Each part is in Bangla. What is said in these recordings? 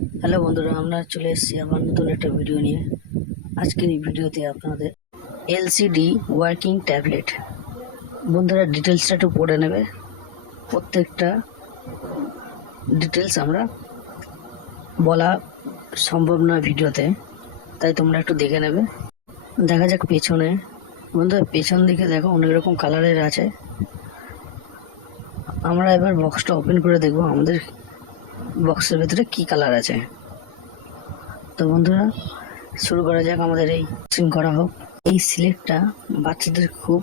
হ্যালো বন্ধুরা, আমরা চলে এসেছি আবার নতুন একটা ভিডিও নিয়ে। আজকের এই ভিডিওতে আপনাদের এলসিডি ওয়ার্কিং ট্যাবলেট বন্ধুরা ডিটেলসটা একটু পড়ে নেবে। প্রত্যেকটা ডিটেলস আমরা বলা সম্ভব না ভিডিওতে, তাই তোমরা একটু দেখে নেবে। দেখা যাক পেছনে। বন্ধুরা, পেছন দিকে দেখো, অনেক রকম কালারের আছে। আমরা এবার বক্সটা ওপেন করে দেখব, আমাদের বক্সের ভেতরে কি কালার আছে? তো বন্ধুরা, শুরু করা যাক আমাদের এই সিং করা হোক। এই সিলেক্টটা বাচ্চাদের খুব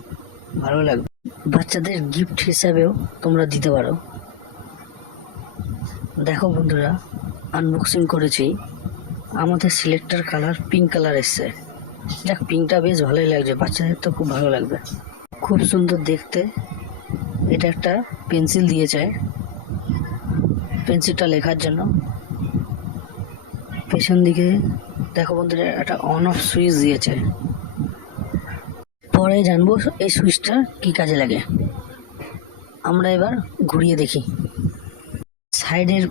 ভালো লাগবে। বাচ্চাদের গিফট হিসাবেও তোমরা দিতে পারো। দেখো বন্ধুরা আনবক্সিং করেছি। আমাদের সিলেক্টার কালার পিঙ্ক কালার এসছে। যাক পিঙ্কটা বেশ ভালোই লাগছে। বাচ্চাদের তো খুব ভালো লাগবে। খুব সুন্দর দেখতে। এটা একটা পেন্সিল দিয়েছে। পেন্সিলটা লেখার জন্য। পেছন দিকে দেখো বন্ধুরা, একটা অন অফ সুইচ দিয়েছে। পরে জানব এই সুইচটা কি কাজে লাগে। আমরা এবার ঘুরিয়ে দেখি। সাইডের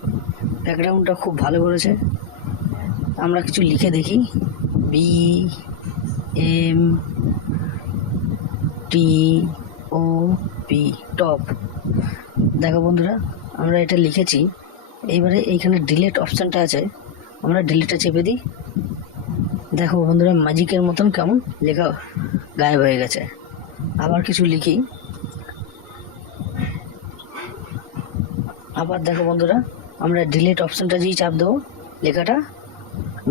ব্যাকগ্রাউন্ডটা খুব ভালো করেছে। আমরা কিছু লিখে দেখি। B M T O P top দেখো বন্ধুরা, আমরা এটা লিখেছি। এইবারে এইখানে ডিলেট অপশানটা আছে। আমরা ডিলেটটা চেপে দিই। দেখো বন্ধুরা ম্যাজিকের মতন কেমন লেখা গায়েব হয়ে গেছে। আবার কিছু লিখি। আবার দেখো বন্ধুরা, আমরা ডিলেট অপশানটা যেই চাপ দেবো, লেখাটা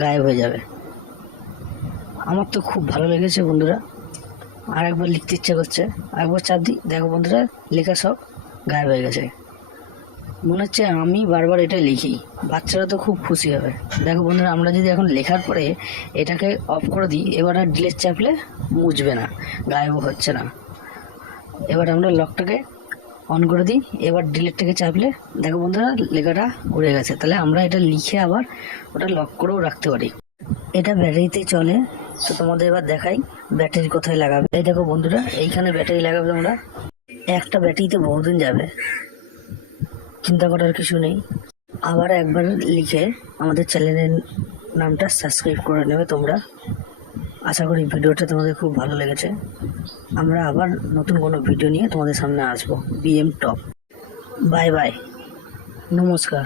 গায়েব হয়ে যাবে। আমার তো খুব ভালো লেগেছে বন্ধুরা। আর একবার লিখতে ইচ্ছে করছে। আরেকবার চাপ দিই। দেখো বন্ধুরা, লেখা সব গায়েব হয়ে গেছে। মনে হচ্ছে আমি বারবার এটা লিখি। বাচ্চারা তো খুব খুশি হবে। দেখো বন্ধুরা, আমরা যদি এখন লেখার পরে এটাকে অফ করে দিই, এবার আর ডিলেট চাপলে মুছবে না গায়েব হচ্ছে না। এবার আমরা লকটাকে অন করে দিই, এবার ডিলেটটাকে চাপলে, দেখো বন্ধুরা, লেখাটা উড়ে গেছে। তাহলে আমরা এটা লিখে আবার ওটা লক করেও রাখতে পারি। এটা ব্যাটারিতে চলে, তো তোমাদের এবার দেখাই ব্যাটারি কোথায় লাগাবে। এই দেখো বন্ধুরা, এইখানে ব্যাটারি লাগাবে তোমরা একটা ব্যাটারিতে বহুদিন যাবে। চিন্তা করার কিছু নেই। আবার একবার লিখে আমাদের চ্যানেলের নামটা সাবস্ক্রাইব করে নেবে তোমরা। আশা করি ভিডিওটা তোমাদের খুব ভালো লেগেছে। আমরা আবার নতুন কোনো ভিডিও নিয়ে তোমাদের সামনে আসব। বিএম টপ বাই বাই নমস্কার।